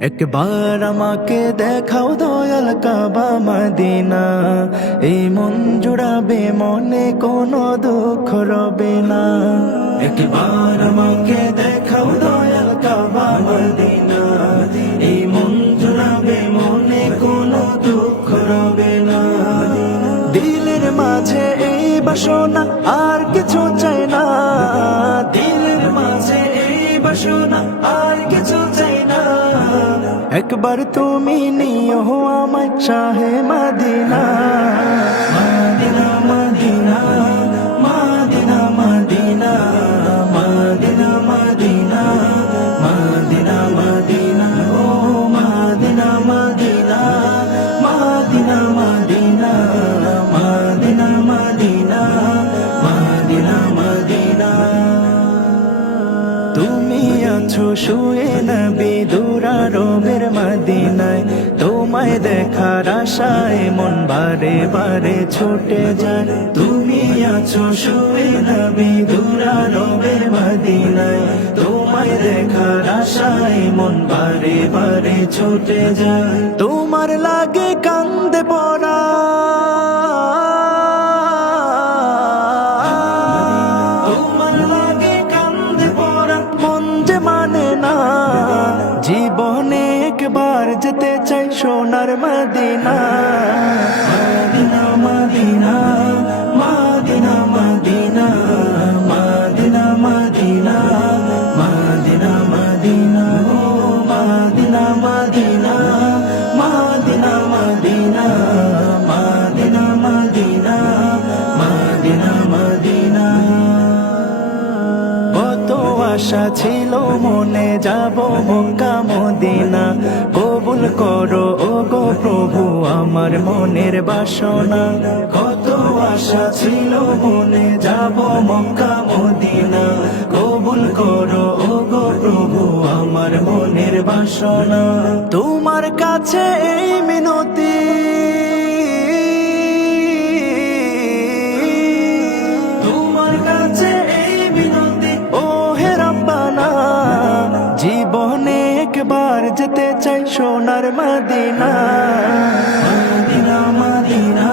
একবার আমাকে দেখাও দয়াল কাবা মদিনা, এই মন জুড়াবে মনে কোনো দুঃখ রবে না। একবার আমাকে দেখাও দয়াল কাবা মদিনা, এই মন জুড়াবে মনে কোনো দুঃখ রবে না। দিলের মাঝে এই বাসনা আর কিছু চাই না, দিলের মাঝে এই বাসনা আর কিছু চাই না। একবার তুমি নিও আমায় শাহে Medina, Medina Medina Medina Medina Medina Medina Medina Medina ও Medina Medina Medina Medina Medina Medina Medina Medina. তুমি আছো শুয়ে নবী দুরারোবের মদিনায়, তোমায় দেখার আশায় মন বারে বারে ছুটে যায়। তুমি আছো শুয়ে নবী দুরারোবের মদিনায়, তোমায় দেখার আশায় মন বারে বারে ছুটে যায়। তোমার লাগে কান্দে পড়া, জীবনে একবার যেতে চাই সোনার Medina, Medina Medina Medina Medina Medina Medina Medina Medina ও Medina Medina Medina Medina Medina Medina Medina Medina. কত আশা ছিল মনে যাব মক্কা মদিনা, কবুল করো ও গো প্রভু আমার মনের বাসনা। কত আশা ছিল মনে যাব মক্কা মদিনা, কবুল করো ও গো প্রভু আমার মনের বাসনা। তোমার কাছে এই মিনতি, তোমার কাছে এই মিনতি ও হে রব্বানা, জীবনে একবার যেতে চাই সোনার মদিনা, মদিনা মদিনা